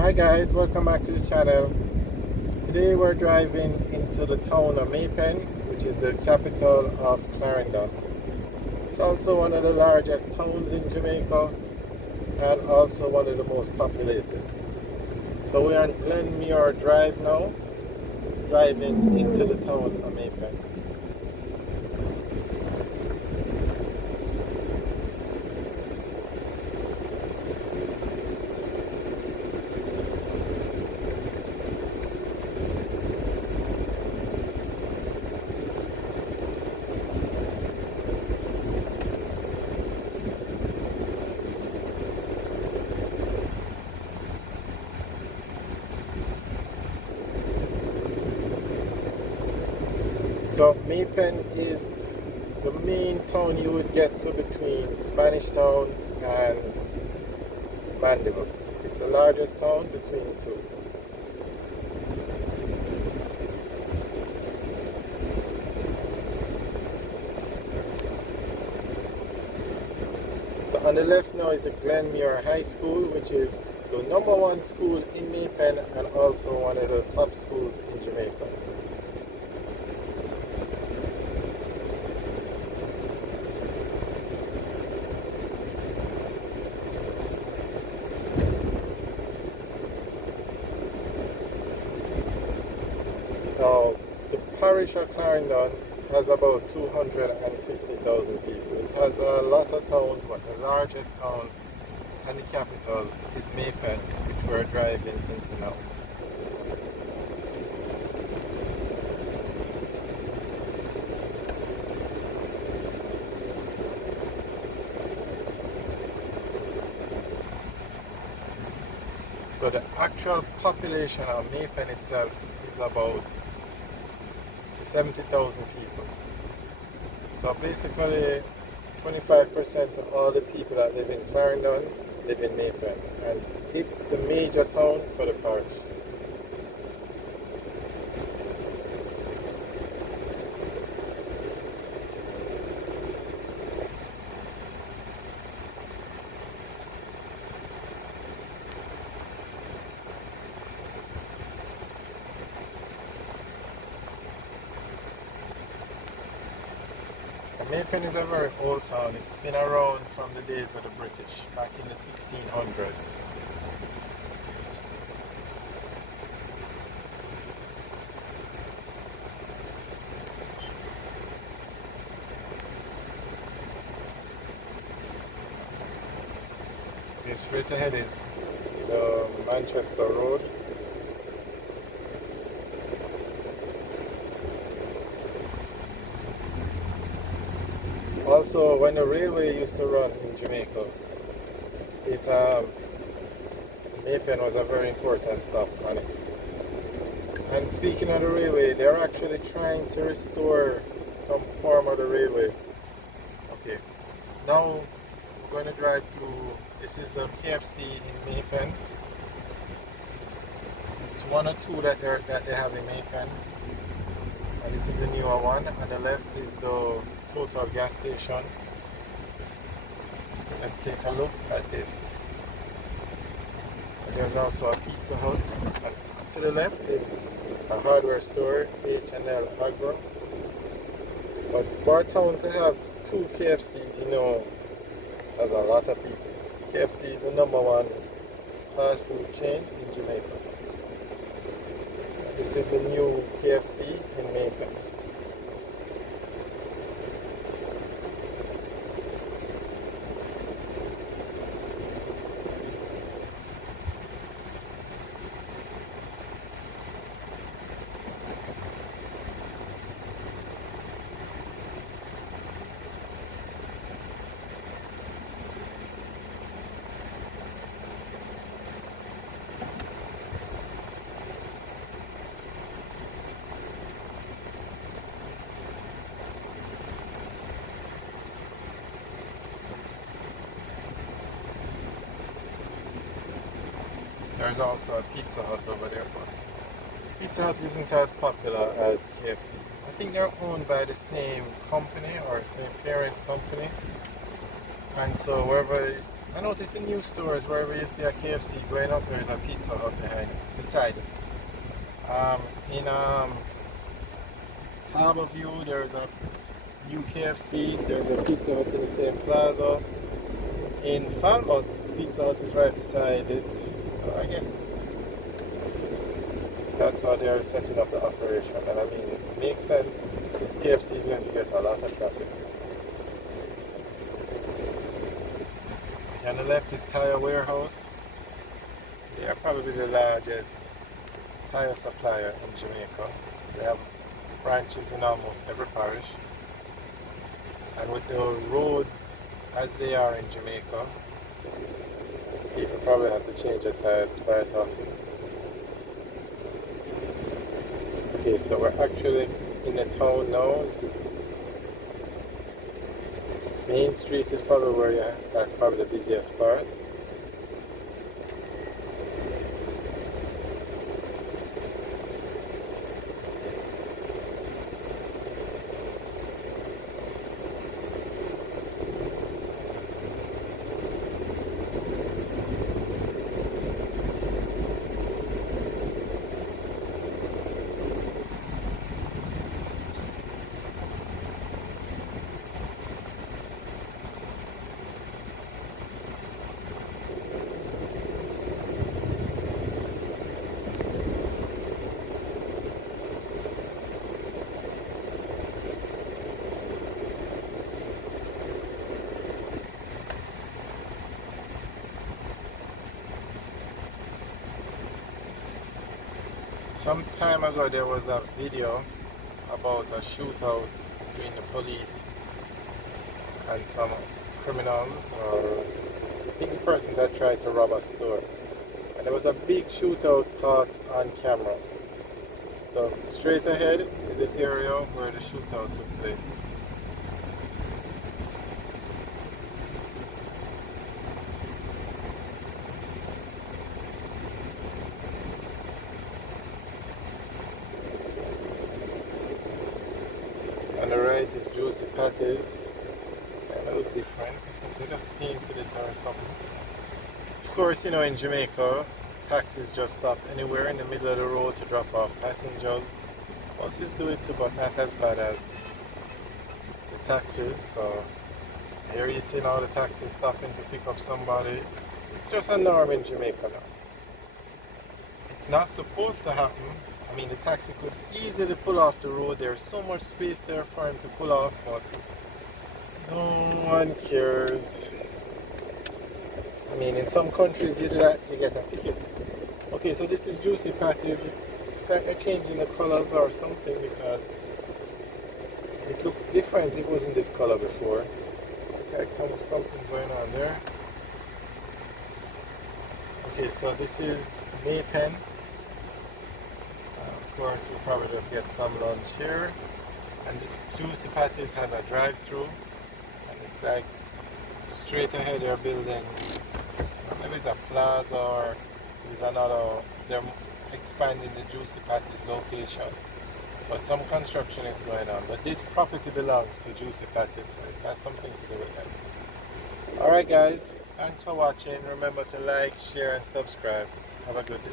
Hi guys, welcome back to the channel. Today we're driving into the town of May Pen, which is the capital of Clarendon. It's also one of the largest towns in Jamaica and also one of the most populated. So we're on Glenmuir Drive now, driving into the town of May Pen. So May Pen is the main town you would get to between Spanish Town and Mandeville. It's the largest town between the two. So on the left now is the Glenmuir High School, which is the #1 school in May Pen and also one of the top schools in Jamaica. Now, the parish of Clarendon has about 250,000 people. It has a lot of towns, but the largest town and the capital is May Pen, which we're driving into now. So the actual population of May Pen itself is about 70,000 people. So basically 25% of all the people that live in Clarendon live in May Pen, and it's the major town for the parish. May Pen is a very old town. It's been around from the days of the British, back in the 1600s. Okay, straight ahead is the Manchester Road. Also, when the railway used to run in Jamaica, May Pen was a very important stop on it. And speaking of the railway, they're actually trying to restore some form of the railway. Okay, now we're going to drive through. This is the KFC in May Pen. It's one or two that they have in May Pen, and this is a newer one. On the left is the Total gas station. Let's take a look at this. And there's also a Pizza Hut. And to the left is a hardware store, H&L Agro. But for a town to have two KFCs, that's a lot of people. KFC is the #1 fast food chain in Jamaica. This is a new KFC in May Pen. There's also a Pizza Hut over there, but Pizza Hut isn't as popular as KFC. I think they're owned by the same company or same parent company, and so wherever I notice in new stores wherever you see a KFC going up, there's a Pizza Hut beside it. In Harborview, there's a new KFC. There's a Pizza Hut in the same plaza. In Falmouth, Pizza Hut is right beside it. So I guess that's how they are setting up the operation. And I mean, it makes sense because KFC is going to get a lot of traffic. On the left is Tire Warehouse. They are probably the largest tire supplier in Jamaica. They have branches in almost every parish. And with the roads as they are in Jamaica, people probably have to change their tires quite often. Okay, so we're actually in the town now. This is Main Street is probably where that's probably the busiest part. Some time ago there was a video about a shootout between the police and some criminals, or I think the persons that tried to rob a store. And there was a big shootout caught on camera. So straight ahead is the area where the shootout took place. On the right is Juicy Patties. It's kind of look different. I think they just painted it or something. Of course, you know, in Jamaica, taxis just stop anywhere in the middle of the road to drop off passengers. Buses do it too, but not as bad as the taxis. So here you see now the taxis stopping to pick up somebody. It's just a norm in Jamaica now. It's not supposed to happen. I mean, the taxi could easily pull off the road. There's so much space there for him to pull off, but no one cares. I mean, in some countries you do that, you get a ticket. Okay, so this is Juicy Patties. It's kind of changing the colors or something because it looks different. It wasn't this color before. It's like something going on there. Okay, so this is May Pen. Of course, we'll probably just get some lunch here. And this Juicy Patties has a drive-through, and it's like straight ahead they're building, maybe it's a plaza or there's another, they're expanding the Juicy Patties location. But some construction is going on. But this property belongs to Juicy Patties, so it has something to do with them. Alright guys, thanks for watching. Remember to like, share and subscribe. Have a good day.